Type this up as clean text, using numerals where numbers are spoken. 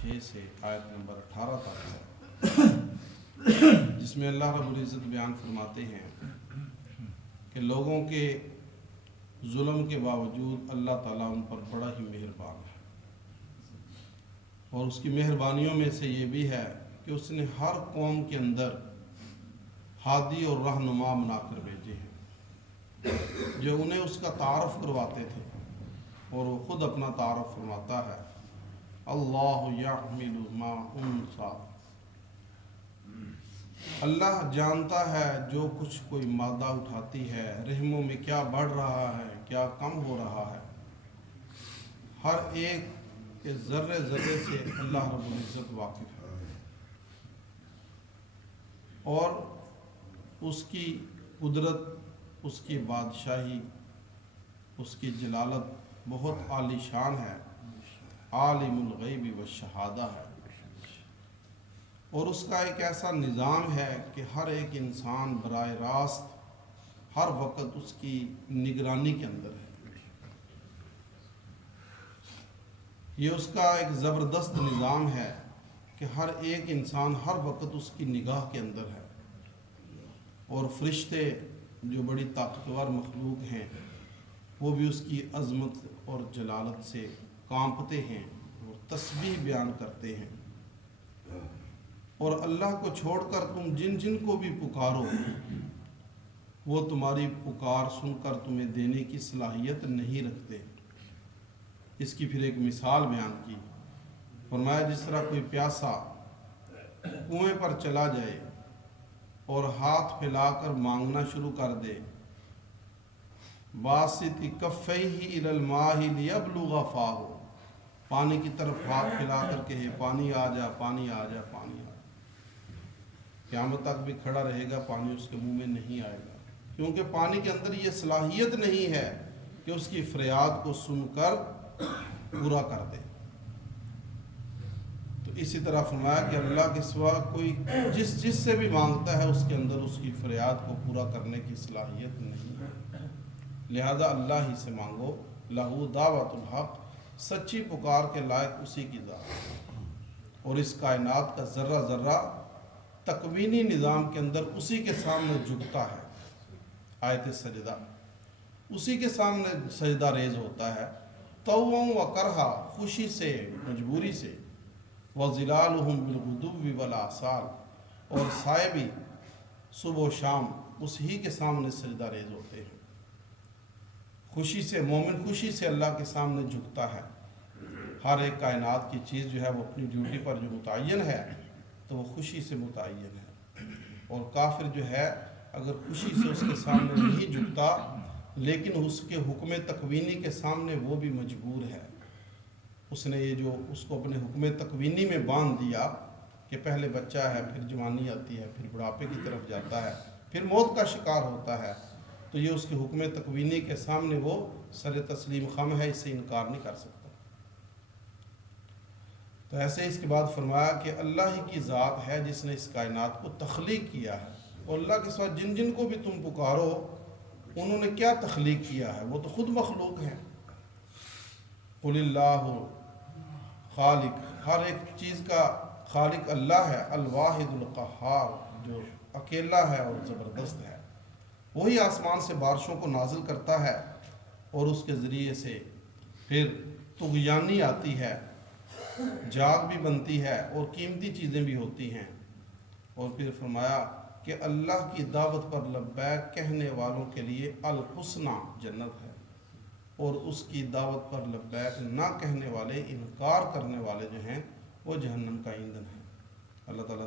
6 سے آیت نمبر 18 تک ہے، جس میں اللہ رب العزت بیان فرماتے ہیں کہ لوگوں کے ظلم کے باوجود اللہ تعالیٰ ان پر بڑا ہی مہربان ہے، اور اس کی مہربانیوں میں سے یہ بھی ہے کہ اس نے ہر قوم کے اندر ہادی اور رہنما بنا کر بھیجے ہیں جو انہیں اس کا تعارف کرواتے تھے، اور وہ خود اپنا تعارف فرماتا ہے، اللہ یحمل ما انثی، اللہ جانتا ہے جو کچھ کوئی مادہ اٹھاتی ہے، رحموں میں کیا بڑھ رہا ہے کیا کم ہو رہا ہے، ہر ایک کے ذرے ذرے سے اللہ رب العزت واقف ہے، اور اس کی قدرت، اس کی بادشاہی، اس کی جلالت بہت عالی شان ہے، عالم الغیب والشہادہ ہے، اور اس کا ایک ایسا نظام ہے کہ ہر ایک انسان براہ راست ہر وقت اس کی نگرانی کے اندر ہے۔ یہ اس کا ایک زبردست نظام ہے کہ ہر ایک انسان ہر وقت اس کی نگاہ کے اندر ہے، اور فرشتے جو بڑی طاقتور مخلوق ہیں وہ بھی اس کی عظمت اور جلالت سے کانپتے ہیں اور تسبیح بیان کرتے ہیں، اور اللہ کو چھوڑ کر تم جن جن کو بھی پکارو وہ تمہاری پکار سن کر تمہیں دینے کی صلاحیت نہیں رکھتے۔ اس کی پھر ایک مثال بیان کی، فرمایا جس طرح کوئی پیاسا کنویں پر چلا جائے اور ہاتھ پھیلا کر مانگنا شروع کر دے، باسط کفیہ الی الماء لیبلغ فاہ، پانی کی طرف ہاتھ پھیلا کر کہے پانی آ جا پانی آ جا پانی آ جا، قیامت تک بھی کھڑا رہے گا، پانی اس کے منہ میں نہیں آئے گا، کیونکہ پانی کے اندر یہ صلاحیت نہیں ہے کہ اس کی فریاد کو سن کر پورا کر دے۔ تو اسی طرح فرمایا کہ اللہ کے سوا کوئی جس سے بھی مانگتا ہے اس کے اندر اس کی فریاد کو پورا کرنے کی صلاحیت نہیں ہے، لہذا اللہ ہی سے مانگو، لہو دعوت الحق، سچی پکار کے لائق اسی کی ذات ہے، اور اس کائنات کا ذرہ ذرہ تکوینی نظام کے اندر اسی کے سامنے جھکتا ہے، آیت سجدہ اسی کے سامنے سجدہ ریز ہوتا ہے، طوعا و کرہا، خوشی سے مجبوری سے، وظلالہم بالغدو والآصال، اور سائے بھی صبح و شام اسی کے سامنے سجدہ ریز ہوتے ہیں، خوشی سے، مومن خوشی سے اللہ کے سامنے جھکتا ہے، ہر ایک کائنات کی چیز جو ہے وہ اپنی ڈیوٹی پر جو متعین ہے تو وہ خوشی سے متعین ہے، اور کافر جو ہے اگر خوشی سے اس کے سامنے نہیں جھکتا لیکن اس کے حکم تکوینی کے سامنے وہ بھی مجبور ہے، اس نے یہ جو اس کو اپنے حکم تکوینی میں باندھ دیا کہ پہلے بچہ ہے، پھر جوانی آتی ہے، پھر بڑھاپے کی طرف جاتا ہے، پھر موت کا شکار ہوتا ہے، تو یہ اس کے حکم تکوینی کے سامنے وہ سر تسلیم خم ہے، اس سے انکار نہیں کر سکتا۔ تو ایسے اس کے بعد فرمایا کہ اللہ ہی کی ذات ہے جس نے اس کائنات کو تخلیق کیا ہے، اور اللہ کے ساتھ جن جن کو بھی تم پکارو انہوں نے کیا تخلیق کیا ہے، وہ تو خود مخلوق ہیں۔ قل اللہ خالق، ہر ایک چیز کا خالق اللہ ہے، الواحد القہار، جو اکیلا ہے اور زبردست ہے، وہی آسمان سے بارشوں کو نازل کرتا ہے، اور اس کے ذریعے سے پھر طغیانی آتی ہے، جاگ بھی بنتی ہے، اور قیمتی چیزیں بھی ہوتی ہیں، اور پھر فرمایا کہ اللہ کی دعوت پر لبیک کہنے والوں کے لیے الحسنی جنت ہے، اور اس کی دعوت پر لبیک نہ کہنے والے، انکار کرنے والے جو ہیں وہ جہنم کا ایندھن ہے۔ اللہ تعالیٰ